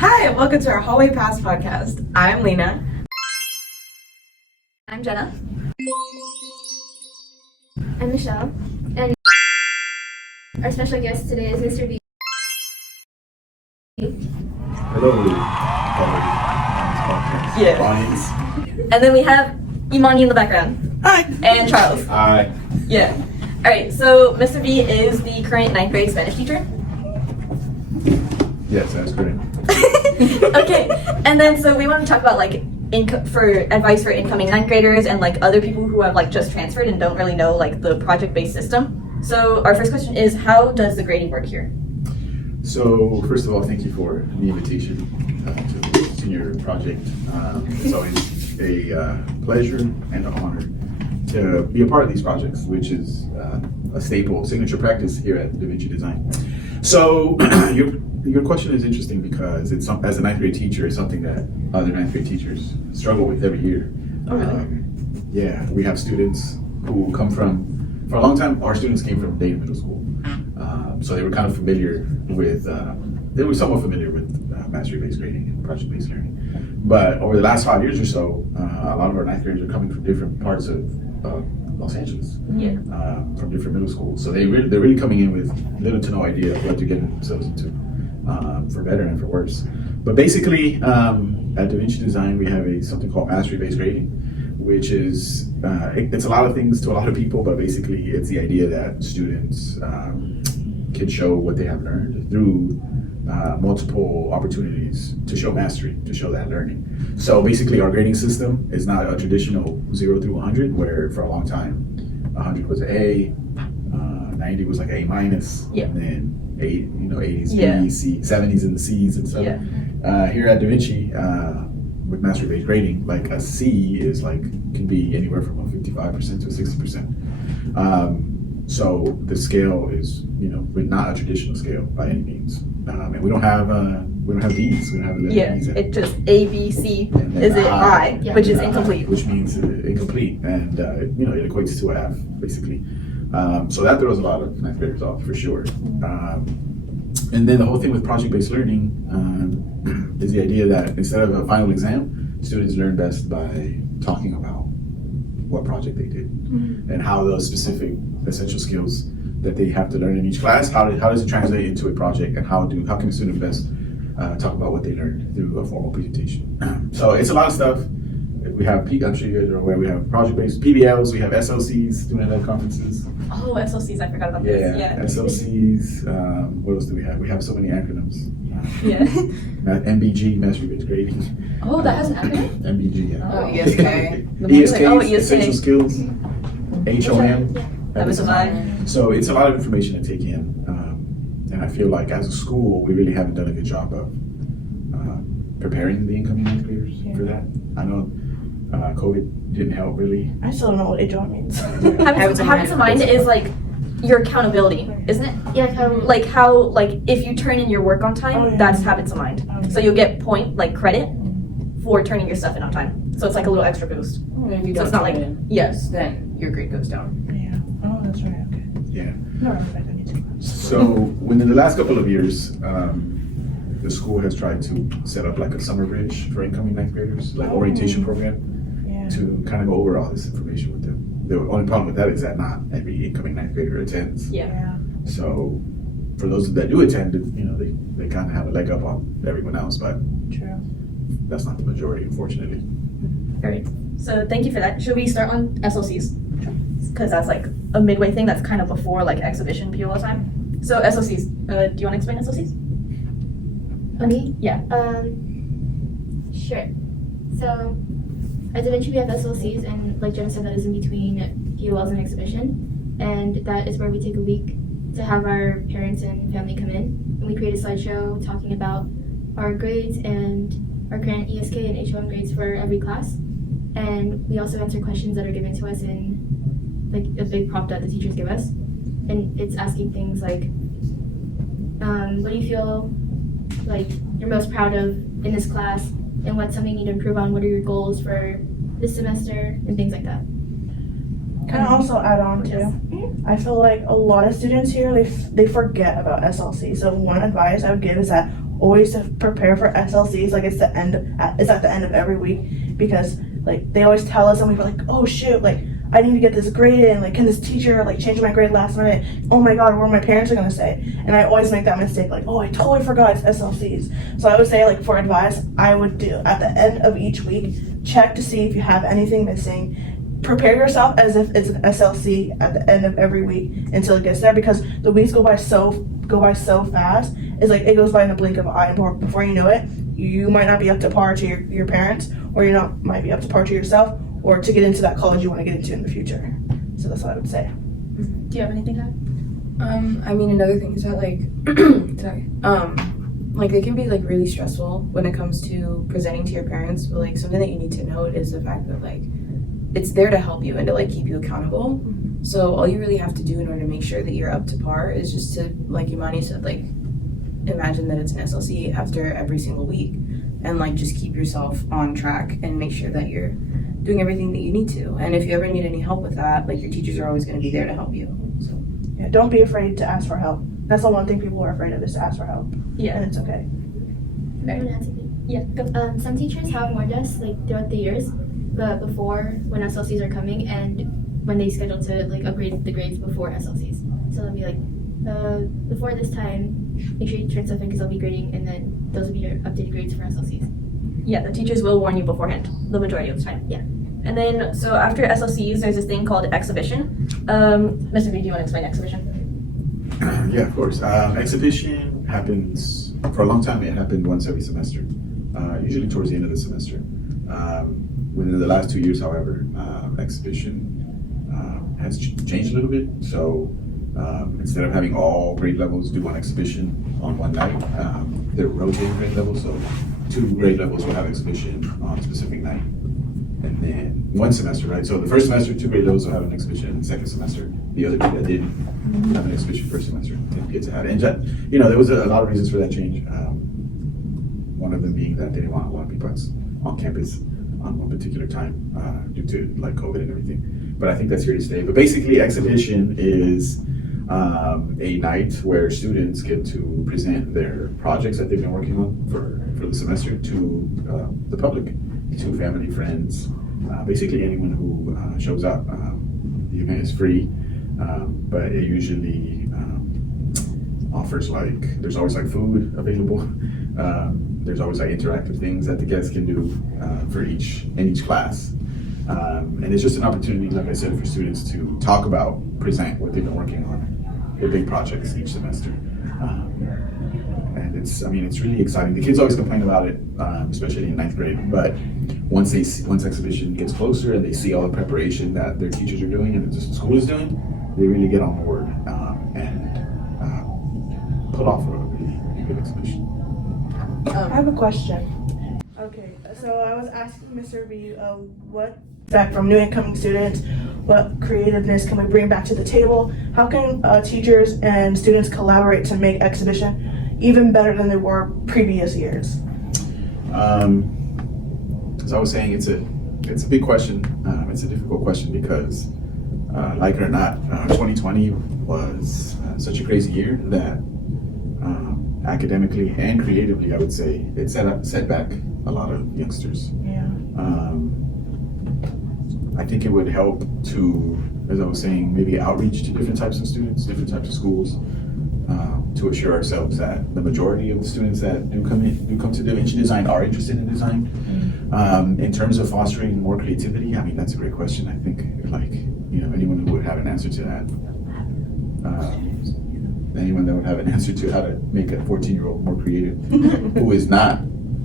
Hi, and welcome to our Hallway Pass podcast. I'm Lena. I'm Jenna. I'm Michelle. And our special guest today is Mr. V. Hello, Yeah. audience. And then we have Imani in the background. Hi. And Charles. Hi. Yeah. Alright, so Mr. V is the current 9th grade Spanish teacher. Yes, that's correct. Okay. And then so we want to talk about like for advice for incoming 9th graders and like other people who have like just transferred and don't really know like the project-based system. So our first question is, how does the grading work here? So, first of all, thank you for the invitation to the senior project. It's always a pleasure and an honor to be a part of these projects, which is a staple signature practice here at Da Vinci Design. So, your question is interesting because it's as a 9th grade teacher, it's something that other 9th grade teachers struggle with every year. Oh, really? Yeah, we have students who come for a long time, our students came from Dayton Middle School. So they were kind of familiar with, they were somewhat familiar with mastery-based grading and project-based learning. But over the last 5 years or so, a lot of our 9th graders are coming from different parts of Los Angeles, from different middle schools. So they're really coming in with little to no idea of what to get themselves into, for better and for worse. But basically, at Da Vinci Design, we have something called mastery-based grading, which is, it's a lot of things to a lot of people, but basically it's the idea that students can show what they have learned through multiple opportunities to show mastery, to show that learning. So basically our grading system is not a traditional 0 through 100, where for a long time 100 was an A, 90 was like A minus, and then 80s B, C, 70s and the C's and stuff. Here at Da Vinci, with mastery-based grading, like a C is like can be anywhere from a 55% to a 60%. So the scale is, we're not a traditional scale by any means, and we don't have D's. We don't have 11 D's. It just A, B, C. Is it I, which is incomplete? Which means incomplete, and it equates to a F basically. So that throws a lot of 9th graders off for sure. And then the whole thing with project-based learning is the idea that instead of a final exam, students learn best by talking about what project they did and how those specific essential skills that they have to learn in each class, how does it translate into a project, and how can a student best talk about what they learned through a formal presentation. So it's a lot of stuff. We have, I'm sure you guys are aware, we have project-based PBLs, we have SLCs, student-led conferences. Oh, SLCs, I forgot about this. Yeah. SLCs, what else do we have? We have so many acronyms. MBG, mastery-based grading. Oh, that has an acronym? MBG, yeah. Oh, ESK. ESK, essential skills. HOM. That was mine. So it's a lot of information to take in. And I feel like as a school, we really haven't done a good job of preparing the incoming 9th graders for that. I know COVID didn't help really. I still don't know what HO means. Habits of mind is like your accountability, isn't it? Yeah, Like how, if you turn in your work on time, that's habits of mind. So you'll get credit for turning your stuff in on time. So it's like a little extra boost. And if you So don't it's not turn like- it in, Yes. then your grade goes down. Yeah. Oh, that's right. Okay. Yeah. No, I need to. So within the last couple of years, the school has tried to set up like a summer bridge for incoming 9th graders, like orientation program, to kind of go over all this information with them. The only problem with that is that not every incoming 9th grader attends. Yeah. So for those that do attend, they kind of have a leg up on everyone else, but True. that's not the majority, unfortunately. All right. So thank you for that. Should we start on SLCs? Because that's like a midway thing. That's kind of before like exhibition POL time. So SLCs. Do you want to explain SLCs? Okay. Yeah. Sure. So, at Da Vinci we have SLCs, and like Jenna said, that is in between POLs and exhibition, and that is where we take a week to have our parents and family come in, and we create a slideshow talking about our grades and our current ESK and HOM grades for every class, and we also answer questions that are given to us in like a big prompt that the teachers give us, and it's asking things like, what do you feel like you're most proud of in this class, and what's something you need to improve on? What are your goals for this semester, and things like that. Can I also add on too? I feel like a lot of students here, they forget about SLC. So one advice I would give is that always to prepare for SLCs. Like it's at the end of every week, because like they always tell us and we were like, oh shoot, like I need to get this graded, and like can this teacher like change my grade last minute? Oh my god, what are my parents are gonna say? And I always make that mistake, like, oh, I totally forgot it's SLCs. So I would say, like, for advice, I would do at the end of each week, check to see if you have anything missing. Prepare yourself as if it's an SLC at the end of every week until it gets there, because the weeks go by so fast. It's like it goes by in the blink of an eye. Before you know it, you might not be up to par to your parents, or might be up to par to yourself, or to get into that college you want to get into in the future. So that's what I would say. Do you have anything to add? I mean, another thing is that, like, sorry, like, it can be, like, really stressful when it comes to presenting to your parents, but, like, something that you need to note is the fact that, like, it's there to help you and to, like, keep you accountable. So all you really have to do in order to make sure that you're up to par is just to, like Imani said, like, imagine that it's an SLC after every single week, and, like, just keep yourself on track and make sure that you're doing everything that you need to. And if you ever need any help with that, like, your teachers are always going to be there to help you. So Yeah, don't be afraid to ask for help. That's the one thing people are afraid of, is to ask for help. Yeah. And it's okay. I want to add something. Yeah, go. Some teachers have warned us like throughout the years, but before when SLCs are coming and when they schedule to like upgrade the grades before SLCs. So they'll be like, before this time, make sure you turn stuff in because I'll be grading, and then those will be your updated grades for SLCs. Yeah, the teachers will warn you beforehand, the majority of the time. Yeah. And then, so after SLCs, there's this thing called exhibition. Mr. B, do you want to explain exhibition? Yeah, of course. Exhibition happens, for a long time, it happened once every semester, usually towards the end of the semester. Within the last 2 years, however, exhibition has changed a little bit. So instead of having all grade levels do one exhibition on one night, they're rotating grade levels. So 2 grade levels will have exhibition on a specific night. And then one semester, right? So the first semester, 2 grade levels will have an exhibition. The second semester, the other 2 that didn't have an exhibition first semester didn't get to have it. And, you know, there was a lot of reasons for that change. One of them being that they didn't want a lot of people on campus on one particular time due to like COVID and everything. But I think that's here to stay. But basically, exhibition is a night where students get to present their projects that they've been working on for the semester to the public, to family, friends, basically anyone who shows up. The event is free, but it usually offers like, there's always like food available. There's always like interactive things that the guests can do in each class. And it's just an opportunity, like I said, for students to talk about, present what they've been working on, their big projects each semester. And it's really exciting. The kids always complain about it, especially in 9th grade, but once exhibition gets closer and they see all the preparation that their teachers are doing and the school is doing, they really get on board and pull off a really good exhibition. I have a question. Okay, so I was asking Mr. B, what back from new incoming students, what creativeness can we bring back to the table? How can teachers and students collaborate to make exhibition even better than they were previous years? As I was saying, it's a big question. It's a difficult question because, like it or not, 2020 was such a crazy year that academically and creatively, I would say, it set back a lot of youngsters. Yeah. I think it would help to, as I was saying, maybe outreach to different types of students, different types of schools, to assure ourselves that the majority of the students that do come to Da Vinci Design are interested in design. In terms of fostering more creativity, I mean, that's a great question. I think, like, you know, anyone who would have an answer to that, anyone that would have an answer to how to make a 14-year-old more creative, who is not,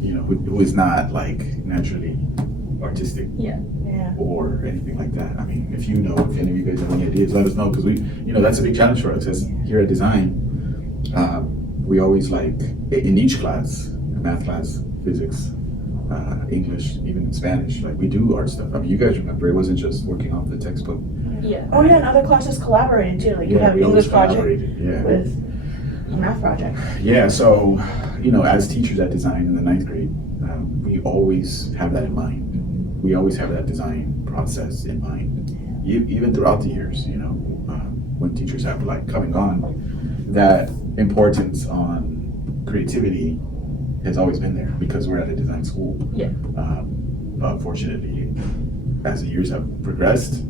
you know, who is not like naturally artistic. Yeah. Or anything like that. I mean, if any of you guys have any ideas, let us know, because that's a big challenge for us. As here at Design, we always like, in each class, math class, physics, English, even Spanish, like we do art stuff. I mean, you guys remember, it wasn't just working off the textbook. Yeah. Oh yeah, and other classes collaborated too. Like you have English project Yeah. with math project. Yeah, so, as teachers at Design in the 9th grade, we always have that in mind. We always have that design process in mind, even throughout the years, when teachers have like coming on, that importance on creativity has always been there because we're at a design school. Yeah. But unfortunately, as the years have progressed,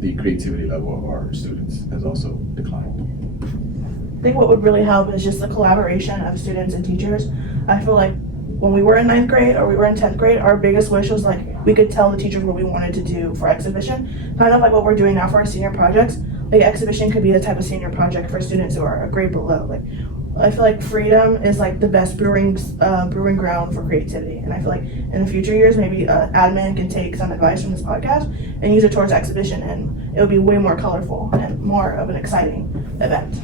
the creativity level of our students has also declined. I think what would really help is just the collaboration of students and teachers. I feel like when we were in 9th grade or we were in 10th grade, our biggest wish was like we could tell the teachers what we wanted to do for exhibition. Kind of like what we're doing now for our senior projects. Like exhibition could be the type of senior project for students who are a grade below. Like I feel like freedom is like the best brewing ground for creativity. And I feel like in the future years, maybe admin can take some advice from this podcast and use it towards exhibition, and it would be way more colorful and more of an exciting event.